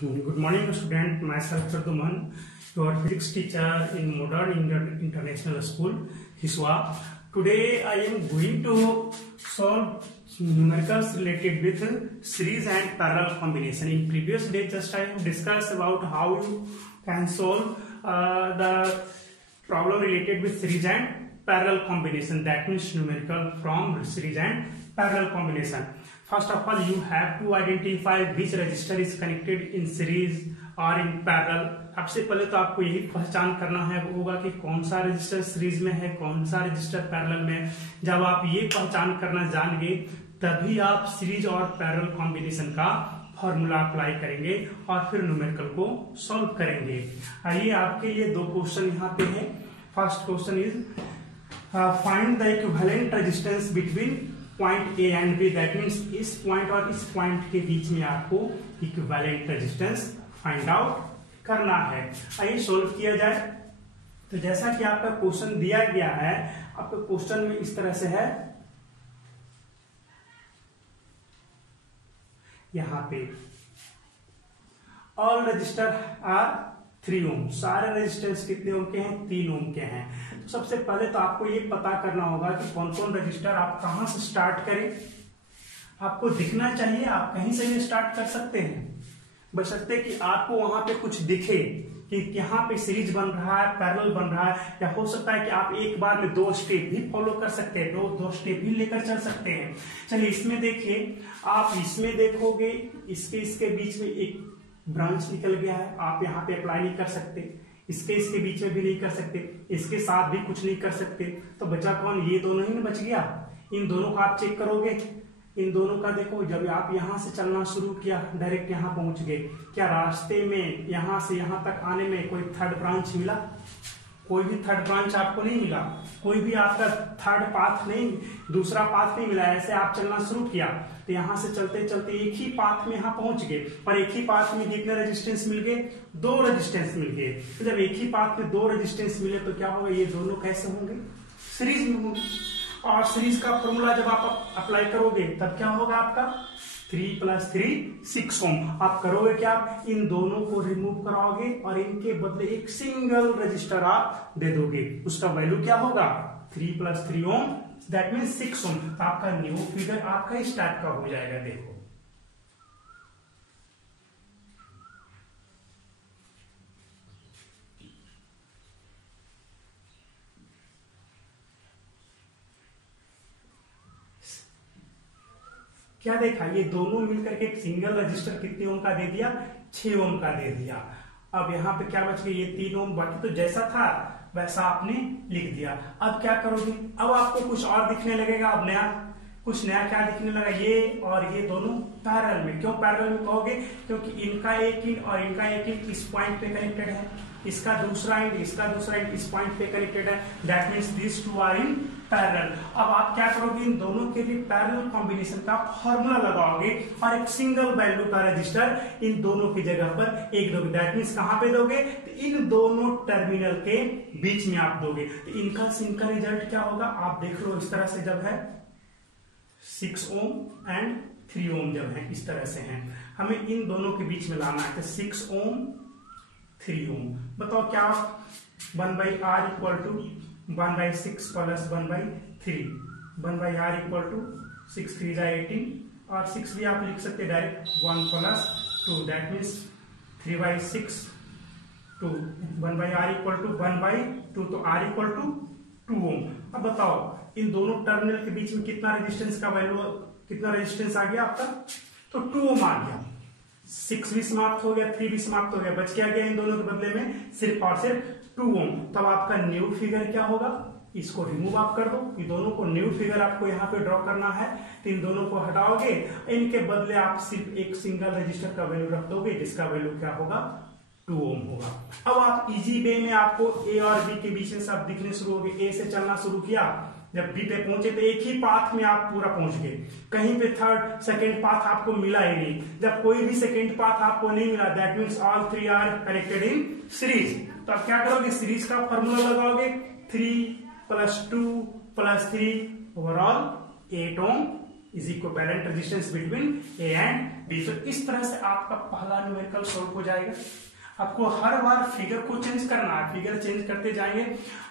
Good morning, student. Myself Praduman, your physics teacher in Modern Indian International School, Hiswa. Today I am going to solve numericals related with series and parallel combination. In previous day, just I have discussed about how you can solve the problem related with series and parallel combination. That means numerical from series and parallel combination. First of all, you have to identify which resistor is connected in series or in parallel. सबसे पहले तो आपको यही पहचान करना है होगा कि कौन सा रजिस्टर सीरीज में है, कौन सा रजिस्टर पैरेलल में। जब आप ये पहचान करना जान गए तभी आप सीरीज और पैरेलल कॉम्बिनेशन का फॉर्मूला अप्लाई करेंगे और फिर न्यूमेरिकल को सॉल्व करेंगे। आइए आपके लिए दो क्वेश्चन यहाँ पे है। First question is find the equivalent resistance between point A and B. That means इस पॉइंट और इस पॉइंट के बीच में आपको इक्विवेलेंट रेजिस्टेंस फाइंड आउट करना है। आइए सोल्व किया जाए। तो जैसा कि आपका क्वेश्चन दिया गया है, आपका क्वेश्चन में इस तरह से है, यहां पे ऑल रजिस्टर आर 3 ओम। सारे रेजिस्टेंस कितने ओम के हैं? 3 ओम के हैं। तो सबसे पहले तो आपको ये पता करना होगा कि कौन कौन रजिस्टर आप कहां से स्टार्ट करें। आपको दिखना चाहिए, आप कहीं से भी स्टार्ट कर सकते हैं, बशर्ते कि आपको वहां पे कुछ दिखे कि यहाँ पे सीरीज बन रहा है, पैरेलल बन रहा है। या हो सकता है कि आप एक बार में 2 स्टेप भी फॉलो कर सकते हैं, दो स्टेप भी लेकर चल सकते हैं। चलिए इसमें देखिए, आप इसमें देखोगे इसके बीच में एक ब्रांच निकल गया है, आप यहाँ पे अप्लाई नहीं कर सकते। इसके बीच में भी नहीं कर सकते, इसके साथ भी कुछ नहीं कर सकते। तो बचा कौन? ये दोनों ही बच गया। इन दोनों का आप चेक करोगे, इन दोनों का देखो, जब आप यहां से चलना शुरू किया डायरेक्ट यहां पहुंच गए, क्या रास्ते में यहां से यहां तक आने में कोई थर्ड ब्रांच मिला? कोई भी थर्ड ब्रांच आपको नहीं मिला, कोई भी आपका थर्ड पाथ नहीं, दूसरा पाथ नहीं मिला। ऐसे आप चलना शुरू किया तो यहां से चलते चलते एक ही पाथ में यहां पहुंच गए, और एक ही पाथ में कितने रेजिस्टेंस मिल गए? 2 रेजिस्टेंस मिल गए। तो जब एक ही पाथ में 2 रेजिस्टेंस मिले तो क्या होगा? ये दोनों कैसे होंगे? सीरीज में होंगे। और सीरीज का फॉर्मूला जब आप अप्लाई करोगे तब क्या होगा आपका? 3 + 3 6 ओम। आप करोगे क्या? इन दोनों को रिमूव कराओगे और इनके बदले एक सिंगल रजिस्टर आप दे दोगे। उसका वैल्यू क्या होगा? 3 + 3 ओम, दैट मीन 6 ओम। तो आपका न्यू फिगर आपका इस टाइप का हो जाएगा। देखो क्या देखा, ये दोनों मिलकर के एक सिंगल रजिस्टर कितने ओम का दे दिया? 6 ओम का दे दिया। अब यहाँ पे क्या बच गया? ये 3 ओम। बाकी तो जैसा था वैसा आपने लिख दिया। अब क्या करोगे? अब आपको कुछ और दिखने लगेगा। अब कुछ नया क्या दिखने लगा? ये और ये दोनों पैरेलल में। क्यों पैरेलल में कहोगे? क्योंकि इनका एक इंड और इनका एक इंड इस पॉइंट पे कनेक्टेड है, इसका दूसरा इंड इसका दूसरा इंड इस पॉइंट पे कनेक्टेड है। That means this 2 are in parallel. अब आप क्या करोगे? इन दोनों के लिए पैरेलल कॉम्बिनेशन का फॉर्मूला लगाओगे और एक सिंगल वैल्यू का रजिस्टर इन दोनों की जगह पर एक दोगे। दैट मीन्स कहां पे दोगे? तो इन दोनों टर्मिनल के बीच में आप दोगे। तो इनका रिजल्ट क्या होगा? आप देख लो इस तरह से, जब है 6 ओम एंड 3 ओम जब है इस तरह से हैं, हमें इन दोनों के बीच में लाना है। तो 6 ओम 3 ओम। बताओ क्या? 1/r = 1/6 + 1/3। 1/r = 6 3 = 18, और 6 भी आप लिख सकते डायरेक्ट 1 + 2, दैट मीन्स 3/6 2। 1/r = 1/2, तो r = 2 ओम। अब बताओ इन दोनों टर्मिनल के बीच में कितना रेजिस्टेंस का वैल्यू, कितना रेजिस्टेंस आ गया आपका? तो 2 ओम आ गया। 6 भी समाप्त हो गया, 3 भी समाप्त हो गया, बच क्या गया इन दोनों के बदले में? सिर्फ और सिर्फ 2 ओम। तब आपका न्यू फिगर क्या होगा? इसको रिमूव आप कर दो, इन दोनों को न्यू फिगर आपको यहाँ पे ड्रॉ करना है। तो इन दोनों को हटाओगे, इनके बदले आप सिर्फ एक सिंगल रजिस्टर का वैल्यू रख दोगे, जिसका वैल्यू क्या होगा? 2 ओम होगा। अब आप इजी वे में आपको ए और बी के बीच में सब दिखने शुरू हो गए। ए से चलना शुरू किया, जब बी पे पहुंचे तो एक ही पाथ में आप पूरा पहुंच गए, कहीं पे थर्ड सेकेंड पाथ आपको मिला ही नहीं। जब कोई भी सेकेंड पाथ आपको नहीं मिला, that means all 3 are connected in series. तो आप क्या करोगे? सीरीज का फॉर्मूला लगाओगे, 3 + 2 + 3 overall 8 ohm is equivalent resistance between A and B. तो इस तरह से आपका पहला न्यूमेरिकल सॉल्व हो जाएगा। आपको हर बार फिगर को चेंज करना है, फिगर चेंज करते जाएंगे,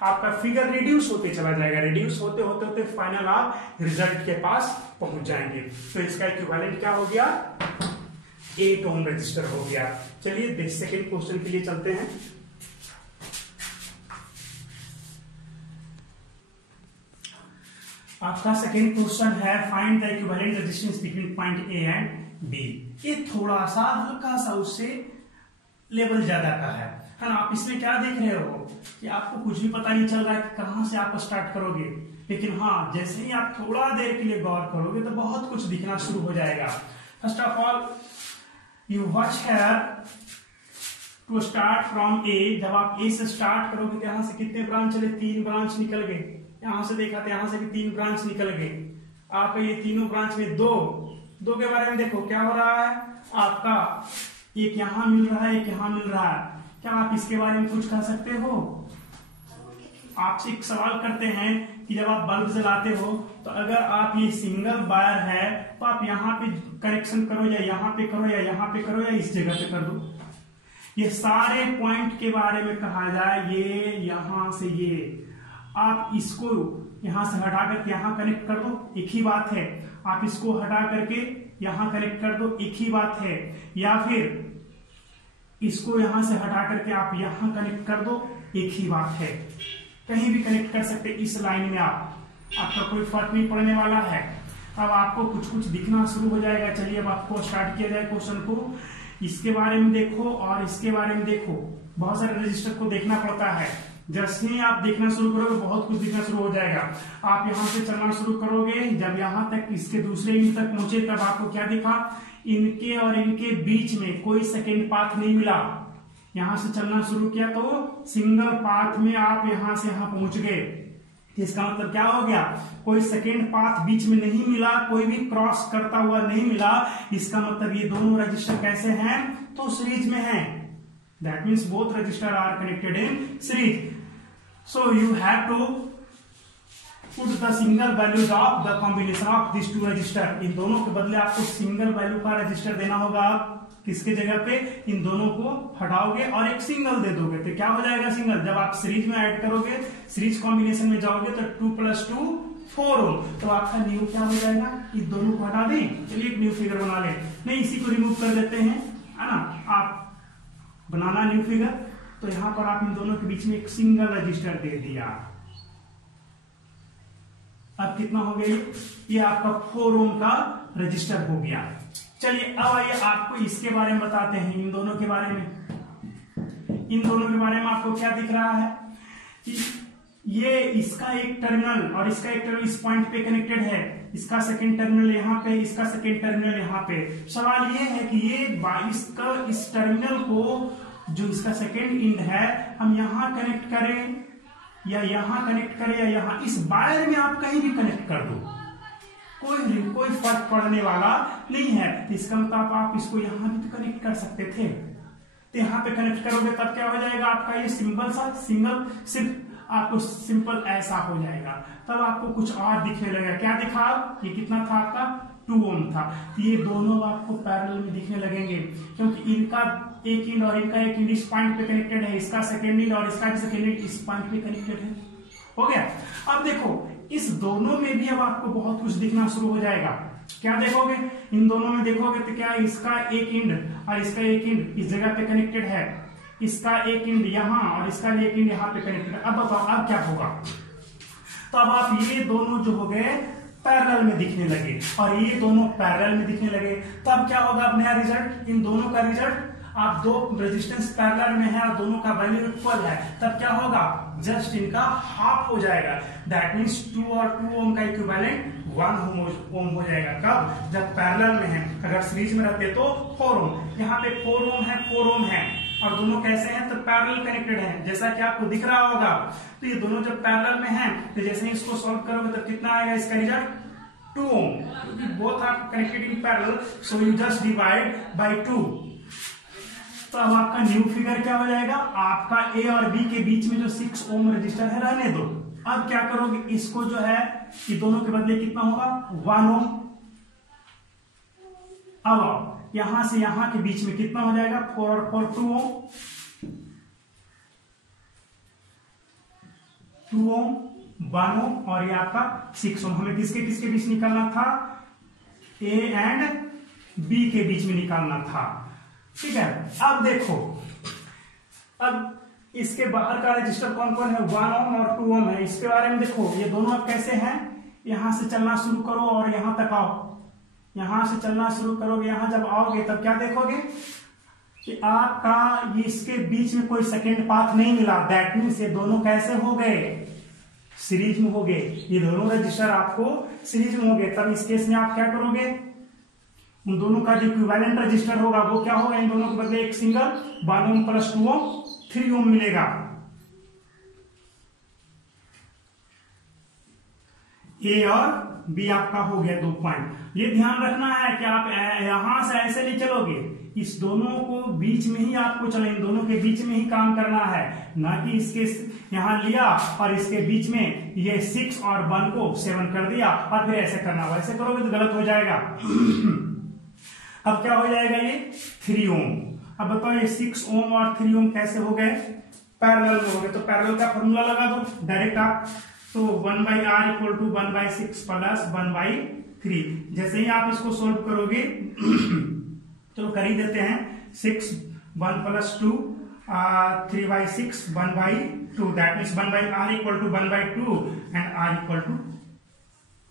आपका फिगर रिड्यूस होते चला जाएगा, रिड्यूस होते होते होते फाइनल आप रिजल्ट के पास पहुंच जाएंगे। तो इसका इक्विवेलेंट क्या हो गया, 8 ओम रजिस्टर हो गया। चलिए सेकेंड क्वेश्चन के लिए चलते हैं। आपका सेकेंड क्वेश्चन है find the equivalent resistance between point A and B. ये थोड़ा सा हल्का सा उससे लेवल ज्यादा का है ना। आप इसमें क्या देख रहे हो कि आपको कुछ भी पता नहीं चल रहा है कि कहां से आप स्टार्ट करोगे, लेकिन हाँ जैसे ही आप थोड़ा देर के लिए गौर करोगे तो बहुत कुछ दिखना शुरू हो जाएगा। First of all you watch here to start from A. जब आप ए से स्टार्ट करोगे तो यहां से कितने ब्रांच चले, 3 ब्रांच निकल गए। यहां से देखा तो यहां से भी 3 ब्रांच निकल गए। आप ये तीनों ब्रांच में दो के बारे में देखो क्या हो रहा है आपका, एक यहां मिल रहा है, एक यहां मिल रहा है। क्या आप इसके बारे में कुछ कह सकते हो? आपसे एक सवाल करते हैं कि जब आप बल्ब जलाते हो तो अगर आप ये सिंगल वायर है तो आप यहाँ पे कनेक्शन करो या यहाँ पे करो या यहाँ पे करो या इस जगह पे कर दो। ये सारे पॉइंट के बारे में कहा जाए, ये यहां से ये आप इसको यहां से हटा करके यहां कनेक्ट कर दो, एक ही बात है। आप इसको हटा करके यहां कनेक्ट कर दो, एक ही बात है। या फिर इसको यहां से हटा करके आप यहां कनेक्ट कर दो, एक ही बात है। कहीं भी कनेक्ट कर सकते इस लाइन में आपका कोई फर्क नहीं पड़ने वाला है। अब आपको कुछ कुछ दिखना शुरू हो जाएगा। चलिए अब आपको स्टार्ट किया जाए क्वेश्चन को। इसके बारे में देखो और इसके बारे में देखो, बहुत सारे रजिस्टर को देखना पड़ता है। जैसे ही आप देखना शुरू करोगे बहुत कुछ दिखना शुरू हो जाएगा। आप यहां से चलना शुरू करोगे, जब यहां तक इसके दूसरे इंच तक पहुंचे तब आपको क्या दिखा, इनके और इनके बीच में कोई सेकेंड पाथ नहीं मिला। यहां से चलना शुरू किया तो सिंगल पाथ में आप यहां से यहां पहुंच गए। इसका मतलब क्या हो गया, कोई सेकेंड पाथ बीच में नहीं मिला, कोई भी क्रॉस करता हुआ नहीं मिला। इसका मतलब ये दोनों रजिस्टर कैसे हैं, तो सीरीज में हैं। That means both resistor are connected in series. So you have to put the single values of the combination of these two register। इन दोनों के बदले आपको सिंगल वैल्यू का रजिस्टर देना होगा। किसके जगह पे, इन दोनों को हटाओगे और एक सिंगल दे दोगे तो क्या हो जाएगा सिंगल। जब आप सीरीज में ऐड करोगे, सीरीज कॉम्बिनेशन में जाओगे तो 2 + 2 4 हो, तो आपका न्यू क्या हो जाएगा, इन दोनों को हटा दें। चलिए एक न्यू फिगर बना लें। नहीं, इसी को रिमूव कर देते हैं, है ना। आप बनाना न्यू फिगर, तो यहां पर आप इन दोनों के बीच में एक सिंगल रजिस्टर दे दिया। अब कितना हो गया, ये आपका 4 ओम का रजिस्टर हो गया। चलिए अब आइए आपको इसके बारे में बताते हैं, इन दोनों के बारे में। इन दोनों के बारे में आपको क्या दिख रहा है कि ये इसका एक टर्मिनल और इसका एक टर्मिनल इस पॉइंट पे कनेक्टेड है। इसका सेकेंड टर्मिनल यहाँ पे, इसका सेकेंड टर्मिनल यहाँ पे। सवाल ये है कि ये इस टर्मिनल को, जो इसका सेकेंड इंड है, हम यहां कनेक्ट करें या यहां कनेक्ट करें या यहां, इस वायर में आप कहीं भी कनेक्ट कर दो, कोई फर्क पड़ने वाला नहीं है। इसका मतलब आप इसको यहां भी तो कनेक्ट कर सकते थे, तो यहां पे कनेक्ट करोगे तब क्या हो जाएगा आपका ये सिंपल सा सिंगल, सिर्फ आपको सिंपल ऐसा हो जाएगा। तब आपको कुछ और दिखने लगेगा। क्या दिखा, ये कितना था आपका 2 ओम था। तो ये दोनों आपको पैरेलल में दिखने लगेंगे, क्योंकि इनका एक इंड और इनका एक इंड इस पॉइंट पे कनेक्टेड है, इसका सेकेंड इंड और इसका भी सेकेंड इंड इस पॉइंट पे कनेक्टेड है। हो गया। अब देखो इस दोनों में भी अब आपको बहुत कुछ दिखना शुरू हो जाएगा। क्या देखोगे, इन दोनों में देखोगे तो क्या इसका एक इंड और इसका एक इंड इस जगह पे कनेक्टेड है, इसका एक इंड यहाँ और इसका एक इंड यहाँ पे कनेक्टेड है। अब बताओ अब क्या होगा, तो अब आप ये दोनों जो हो गए पैरेलल में दिखने लगे और ये दोनों पैरेलल में दिखने लगे। तब क्या होगा, अब नया रिजल्ट, इन दोनों का रिजल्ट, आप दो रेजिस्टेंस पैरेलल में है और दोनों का वैल्यू इक्वल है, तब क्या होगा, जस्ट इनका हाफ हो जाएगा। दैट मीन्स 2 और 2 ओम का इक्विवेलेंट 1 ओम हो जाएगा। कब, जब पैरेलल में है। अगर सीरीज में रहते तो 4 ओम, यहाँ पे 4 ओम है, 4 ओम है और दोनों कैसे हैं, तो पैरेलल कनेक्टेड हैं, जैसा कि आपको दिख रहा होगा। तो ये दोनों जब पैरेलल में हैं तो जैसे ही इसको सॉल्व करोगे तो कितना आएगा इसका रिजल्ट, 2 ओम, क्योंकि both are connected in parallel, so you just divide by 2। तो अब आपका न्यू फिगर क्या हो जाएगा, आपका ए और बी के बीच में जो 6 ओम रजिस्टर है रहने दो। अब क्या करोगे, इसको जो है ये दोनों के बदले कितना होगा, 1 ओम, अब यहां से यहां के बीच में कितना हो जाएगा, 4 और 4 2 ओम, 2 ओम, 1 ओम और ये आपका 6 ओम। हमें किसके किसके बीच निकालना था, ए एंड बी के बीच में निकालना था। ठीक है, अब देखो, अब इसके बाहर का रजिस्टर कौन कौन है, 1 ओम और 2 ओम है। इसके बारे में देखो, ये दोनों अब कैसे हैं, यहां से चलना शुरू करो और यहां तक आओ, यहां से चलना शुरू करोगे, यहां जब आओगे तब क्या देखोगे कि आपका ये इसके बीच में कोई सेकेंड पाथ नहीं मिला। दैट मीन्स ये दोनों कैसे हो गए, सीरीज में हो गए। ये दोनों रजिस्टर आपको सीरीज में हो गए। तब इस केस में आप क्या करोगे, उन दोनों का जो इक्विवेलेंट रजिस्टर होगा वो क्या होगा, इन दोनों के बदले एक सिंगल 1 ओम प्लस 2 ओम 3 ओम मिलेगा। ए और बी आपका हो गया 2 पॉइंट। ये ध्यान रखना है कि आप यहां से ऐसे नहीं चलोगे, इस दोनों को बीच में ही आपको चलो, इन दोनों के बीच में ही काम करना है, ना कि इसके यहां लिया और इसके बीच में ये 6 और 1 को 7 कर दिया और फिर ऐसे करना। वैसे करोगे तो गलत हो जाएगा। अब क्या हो जाएगा, ये 3 ओम। अब बताओ ये 6 ओम और 3 ओम कैसे हो गए, पैरेलल में हो गए। तो पैरेलल का फॉर्मूला लगा दो डायरेक्ट आप, तो 1/r इक्वल टू 1/6 प्लस 1/3। जैसे ही आप इसको सोल्व करोगे, चलो कर ही देते हैं, 6 1 plus 2 3/6 1/2, that means 1/r equal to 1/2 and r equal to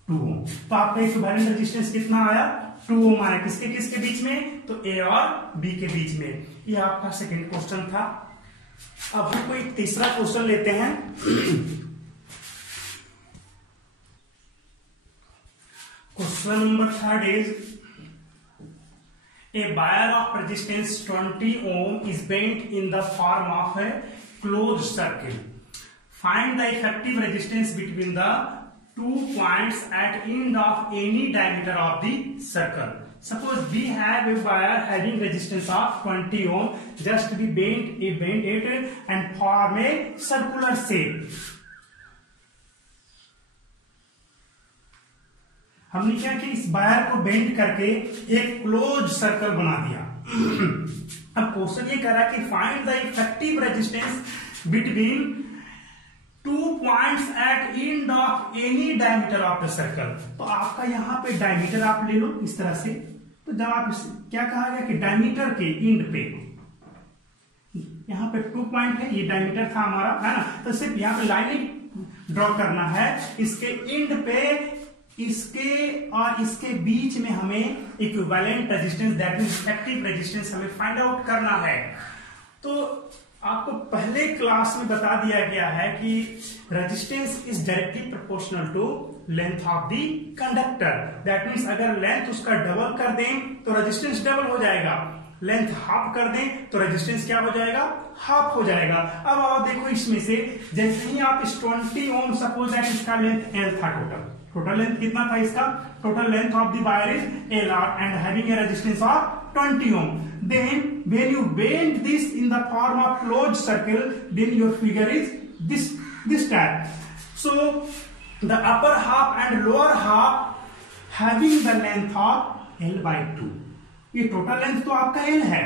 2 ohm. तो आपका इक्विवेलेंट रेजिस्टेंस कितना आया, 2 ओम आया। किसके किसके बीच में, तो ए और बी के बीच में। ये आपका सेकेंड क्वेश्चन था। अब हम कोई तीसरा क्वेश्चन लेते हैं। Question number 3 is a wire of resistance 20 ohm is bent in the form of a closed circle. Find the effective resistance between the 2 points at end of any diameter of the circle. Suppose we have a wire having resistance of 20 ohm, just be bend it and form a circular shape. हमने क्या कि इस wire को bend करके एक close circle बना दिया। अब क्वेश्चन ये कह रहा है कि find the effective resistance between 2 points at end of any diameter of the circle. तो आपका यहां पे डायमीटर आप ले लो इस तरह से। तो जब आप क्या कहा गया कि डायमीटर के एंड पे, यहां पे 2 पॉइंट है, ये डायमीटर था हमारा, है ना। तो सिर्फ यहां पे लाइन ड्रॉ करना है, इसके एंड पे इसके और इसके बीच में हमें equivalent resistance, that means effective resistance हमें फाइंड आउट करना है। तो आपको पहले क्लास में बता दिया गया है कि resistance is directly proportional to length of the conductor. That means अगर लेंथ उसका डबल कर दें तो रेजिस्टेंस डबल हो जाएगा, लेंथ हाफ कर दें तो रेजिस्टेंस क्या हो जाएगा, हाफ हो जाएगा। अब आप देखो इसमें से, जैसे ही आप इस 20 ओम, सपोज दैट इसका लेंथ एल था, टोटल लेंथ कितना था इसका, total length of the wire is L R and having a resistance of 20 ohm. Then when you bend this in the form of closed circle, then your figure is this type. So the upper half and lower half having the length of L/2. ये total length तो आपका L है,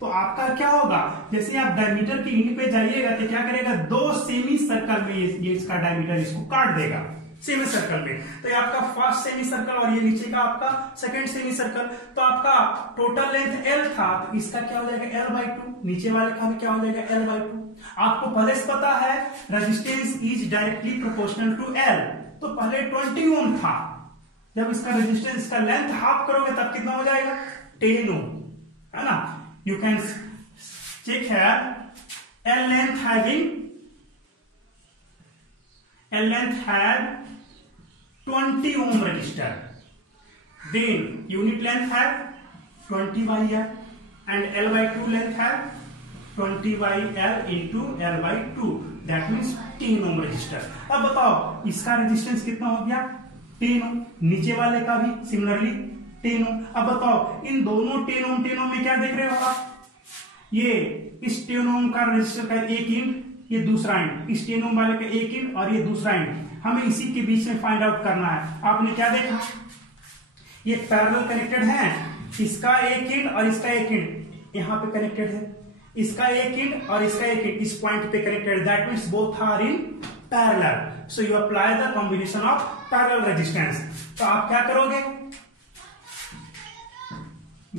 तो आपका क्या होगा, जैसे आप डायमीटर के एंड पे जाइएगा तो क्या करेगा, 2 सेमी सर्कल में ये इसका डायमीटर इसको काट देगा सेमी सर्कल में। तो ये आपका फर्स्ट सेमी सर्कल और ये नीचे का आपका सेकंड सेमी सर्कल। तो आपका टोटल लेंथ L था, तो इसका क्या हो जाएगा L/2, नीचे वाले का भी क्या हो जाएगा L/2। आपको पहले से पता है resistance is directly proportional to L, तो पहले 20 ओम था, जब इसका रेजिस्टेंस, इसका लेंथ हाफ करोगे तब कितना हो जाएगा 10 ओम, है ना। You can check here, L length had 20 ohm resistor, then unit length had 20 by L and L/2 length had 20 by L into L/2, that means 10 ohm resistor। अब बताओ इसका रेजिस्टेंस कितना हो गया 10 ओम, नीचे वाले का भी सिमिलरली 10 ओम। अब बताओ इन दोनों 10 ओम में क्या देख रहे हो आप, ये इस 10 ओम का रेजिस्टर का एक एंड, ये दूसरा एंड, इस 10 ओम वाले का एक एंड और ये दूसरा एंड, हमें इसी के बीच में फाइंड आउट करना है। आपने क्या देखा, ये पैरेलल कनेक्टेड है, इसका एक एंड और इसका एक एंड यहाँ पे कनेक्टेड है, इसका एक एंड और इसका एक एंड इस पॉइंट पे connected, that means both are in parallel. So you apply the combination of parallel resistance. तो आप क्या करोगे,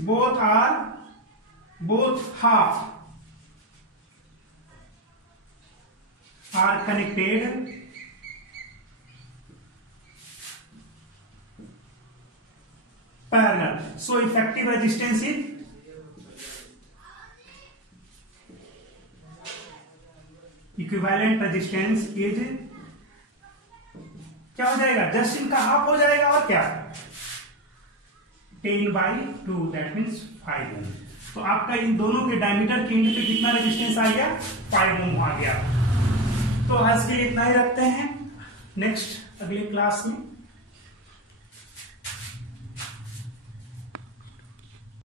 both half are connected parallel. So effective resistance is equivalent resistance is क्या हो जाएगा, जस्ट इनका हाफ हो जाएगा और क्या 10/2 दैट मीन्स 5 ओम। तो आपका इन दोनों के डायमीटर के एंड पे कितना रेजिस्टेंस आ गया, 5 ओम आ गया। तो आज के लिए इतना ही रखते हैं, नेक्स्ट अगले क्लास में